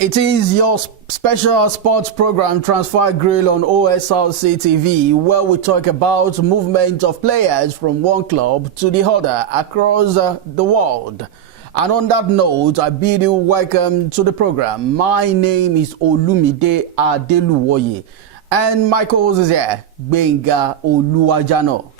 It is your special sports program Transfer Grill on OSRC TV, where we talk about movement of players from one club to the other across the world. And on that note, I bid you welcome to the program. My name is Olumide Adeluwoye, and my co-host is here, Benga Oluwajano.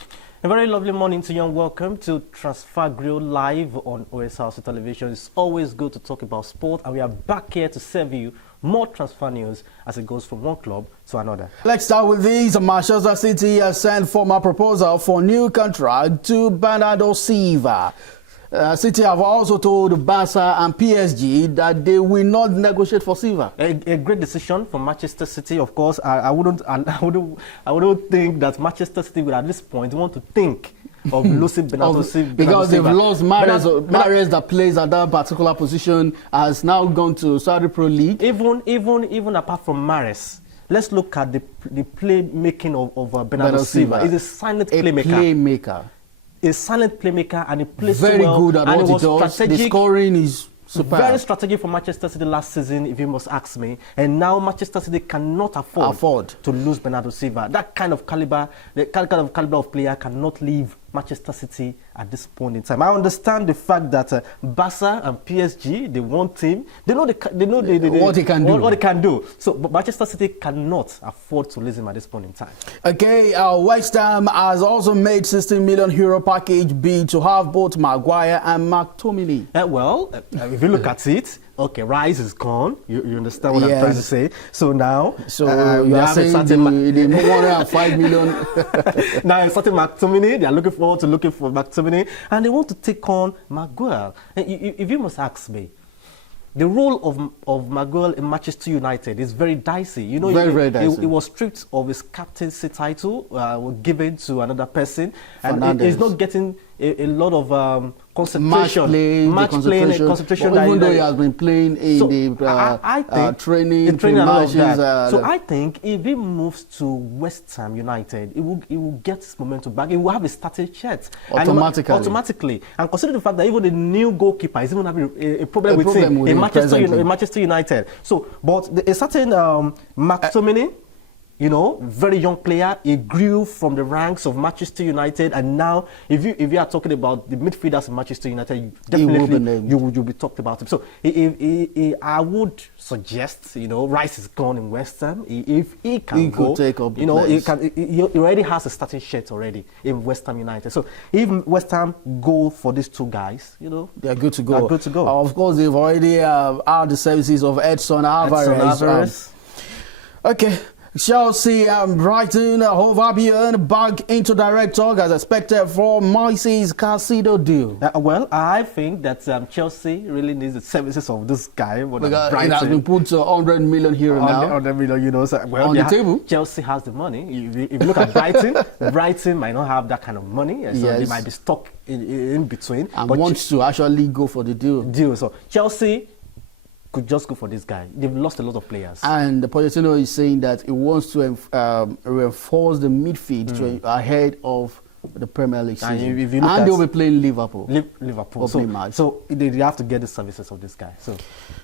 A very lovely morning to you and welcome to Transfer Grill live on OSRC television. It's always good to talk about sport, and we are back here to serve you more transfer news as it goes from one club to another. Let's start with this. Manchester City has sent formal proposal for new contract to Bernardo Silva. City have also told Barca and PSG that they will not negotiate for Silva. A great decision from Manchester City, of course. I wouldn't think that Manchester City would at this point want to think of losing Bernardo Silva. Because they've lost Mahrez that plays at that particular position, has now gone to Saudi Pro League. Even apart from Mahrez, let's look at the playmaking of Bernardo Silva. He's a silent playmaker. A silent playmaker, and he plays very so well, good at what he does. The scoring is superb. Very strategic for Manchester City last season, if you must ask me. And now Manchester City cannot afford to lose Bernardo Silva. That kind of caliber, of player cannot leave Manchester City at this point in time. I understand the fact that Barca and PSG, they want him. They know what he can do. What he can do. So, but Manchester City cannot afford to lose him at this point in time. Okay, West Ham has also made €16 million package bid to have both Maguire and McTominay. If you look at it, okay, Rice is gone. You understand what I'm trying to say. So now, you are saying the $105 million. Now, starting McTominay, they are looking forward to McTominay, and they want to take on Maguire. And if you must ask me, the role of Maguire in Manchester United is very dicey. You know, very dicey. He was stripped of his captaincy title, given to another person, and he's not getting a lot of concentration. Match playing, concentration. Even though he has been playing in the training matches. So I think if he moves to West Ham United, he will get his momentum back. He will have a starting chat automatically. And consider the fact that even the new goalkeeper is even having a problem with him in Manchester United. So, but a certain McTominay, you know, very young player. He grew from the ranks of Manchester United, and now, if you are talking about the midfielders in Manchester United, definitely you'll be talked about him. So, I would suggest, you know, Rice is gone in West Ham. If he can go, take up the he already has a starting shirt already in West Ham United. So, if West Ham go for these two guys, you know, they are good to go. Of course, they've already had the services of Edson Alvarez. Okay. Chelsea and Brighton have Albion back into direct talk as expected for Moises Caicedo deal. I think that Chelsea really needs the services of this guy. Because it has been put €100 million now. 100 million, you know. So, on the table. Chelsea has the money. If you look at Brighton might not have that kind of money, so they might be stuck in between. And wants to actually go for the deal. So Chelsea could just go for this guy. They've lost a lot of players. And Pochettino is saying that he wants to reinforce the midfield ahead of the Premier League season. And they'll be playing Liverpool. So they have to get the services of this guy. So,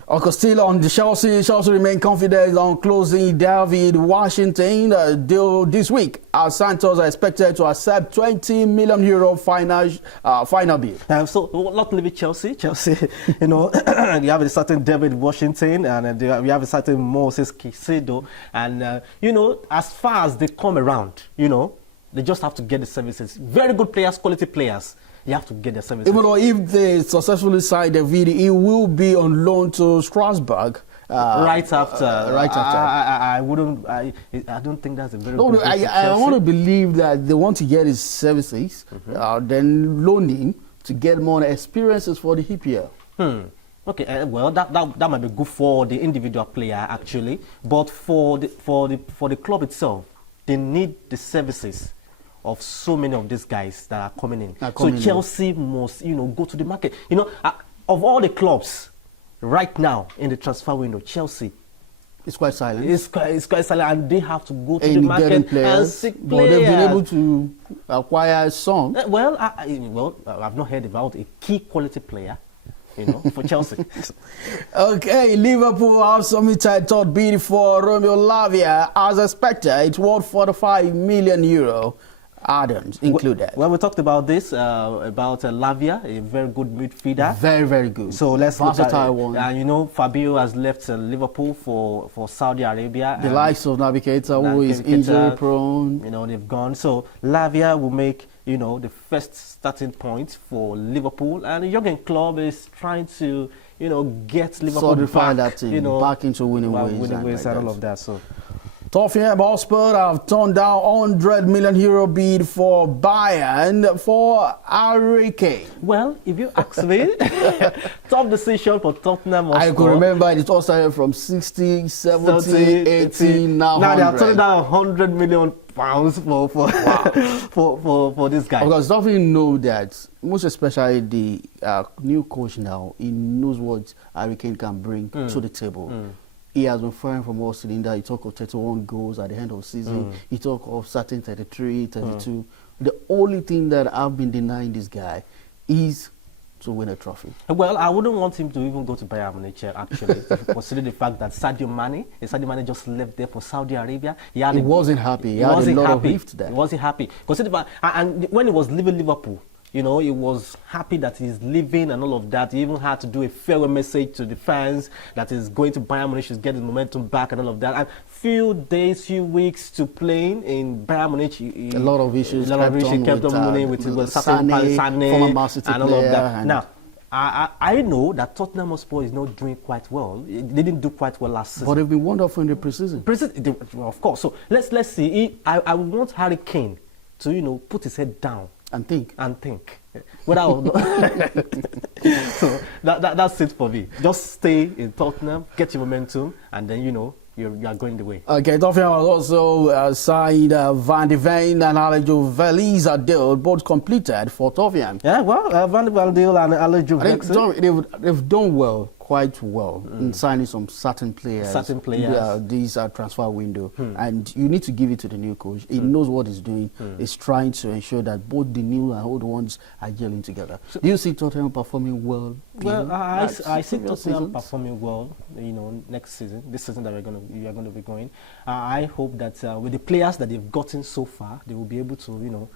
okay, still on the Chelsea remain confident on closing David Washington deal this week, as Santos are expected to accept €20 million final bid. So not only Chelsea, you know, you have a certain David Washington, and we have a certain Moises Caicedo, and you know, as far as they come around, you know, they just have to get the services. Very good players, quality players. You have to get their services. Even though if they successfully sign David, he will be on loan to Strasbourg. Right after. I don't think that's a very good thing. I want to believe that they want to get his services, then loan him to get more experiences for the EPL. Okay, that might be good for the individual player actually, but for the club itself, they need the services of so many of these guys that are coming in. Chelsea must, you know, go to the market. You know, of all the clubs right now in the transfer window, Chelsea is quite silent. It's quite silent, and they have to go to the market and seek players. But they've been able to acquire some. I've not heard about a key quality player for Chelsea. Okay, Liverpool have submitted third bid for Romeo Lavia as expected. It's worth €45 million. Add-ons included. Well, we talked about this, about Lavia, a very good midfielder. Very, very good. So let's look at one. And Fabio has left Liverpool for Saudi Arabia. The likes of Navigator, who is injury prone. They've gone. So Lavia will make, the first starting point for Liverpool. And Jurgen Klopp is trying to, get Liverpool back into winning ways and all of that. So. Tottenham Hotspur have turned down €100 million bid for Bayern for Harry Kane. Well, if you ask me, top decision for Tottenham Hotspur. I can remember it all started from 60, 70, 80, now they are turning down £100 million for this guy. Because Tottenham know that, most especially the new coach now, he knows what Harry Kane can bring to the table. He has been firing from all cylinders. He talked of 31 goals at the end of the season. He talked of certain 33, 32. The only thing that I've been denying this guy is to win a trophy. Well, I wouldn't want him to even go to Bayern Munich, actually, considering the fact that Sadio Mane just left there for Saudi Arabia. He wasn't happy. He had a lot of rift there. He wasn't happy. And when he was leaving Liverpool, he was happy that he's leaving and all of that. He even had to do a farewell message to the fans that he's going to Bayern Munich to get his momentum back and all of that. And few weeks to playing in Bayern Munich, a lot of issues kept on with Sané, former Man City and all of that. Now, I know that Tottenham Hotspur is not doing quite well. They didn't do quite well last season. But they've been wonderful in the preseason. Of course. So let's see. I want Harry Kane to put his head down. And think. So that's it for me. Just stay in Tottenham, get your momentum, and then you are going the way. Okay, Tottenham has also signed Van de Ven and Alejo Veliza deal, both completed for Tottenham. Yeah, well, Van de Ven deal and Alejo Veliza. They've done quite well in signing some certain players. These are transfer window, and you need to give it to the new coach. He knows what he's doing. He's trying to ensure that both the new and old ones are gelling together. Do you see Tottenham performing well? Well, I see Tottenham performing well. Next season, this season that we are going to be going. I hope that with the players that they've gotten so far, they will be able to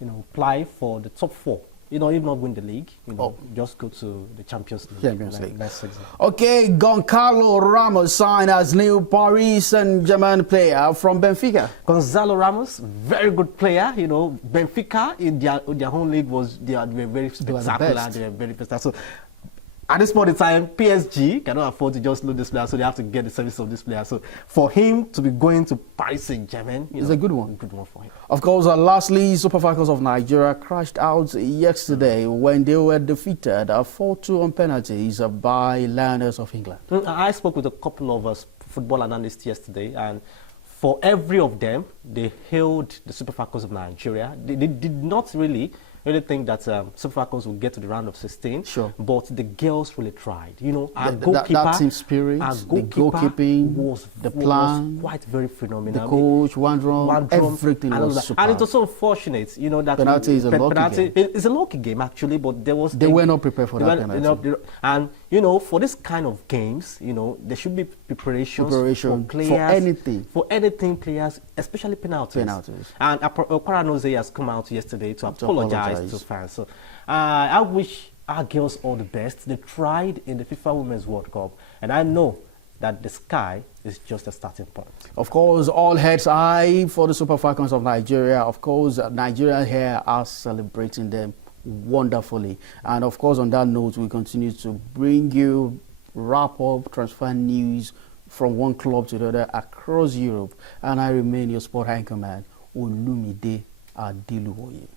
apply for the top 4. If not win the league, just go to the Champions League. Next season. Okay, Gonzalo Ramos signed as new Paris Saint-Germain player from Benfica. Gonzalo Ramos, very good player. Benfica in their home league they were very spectacular. They were very spectacular. So, at this point in time, PSG cannot afford to just lose this player, so they have to get the service of this player. So for him to be going to Paris Saint-Germain, it's a good one. Good one for him. Of course, lastly, Super Falcons of Nigeria crashed out yesterday when they were defeated 4-2 on penalties by Lions of England. I spoke with a couple of football analysts yesterday, and for every of them, they hailed the Super Falcons of Nigeria. They did not really think that Super Falcons will get to the round of 16. Sure. But the girls really tried. Our goalkeeper, that team spirit, the goalkeeping, was quite very phenomenal. The coach, one drum, everything was super. And it was so unfortunate, that penalty is a lucky game. It's a lucky game actually, but they were not prepared for that penalty. And for this kind of games, there should be preparation for players, for anything players, especially penalties. And Okpara has come out yesterday to apologize to fans. So I wish our girls all the best. They tried in the FIFA Women's World Cup, and I know that the sky is just a starting point. Of course, all heads high for the Super Falcons of Nigeria. Of course, Nigeria here are celebrating them wonderfully. And of course, on that note, we continue to bring you wrap-up transfer news from one club to the other across Europe. And I remain your sport anchorman, Olumide Adeluwoye.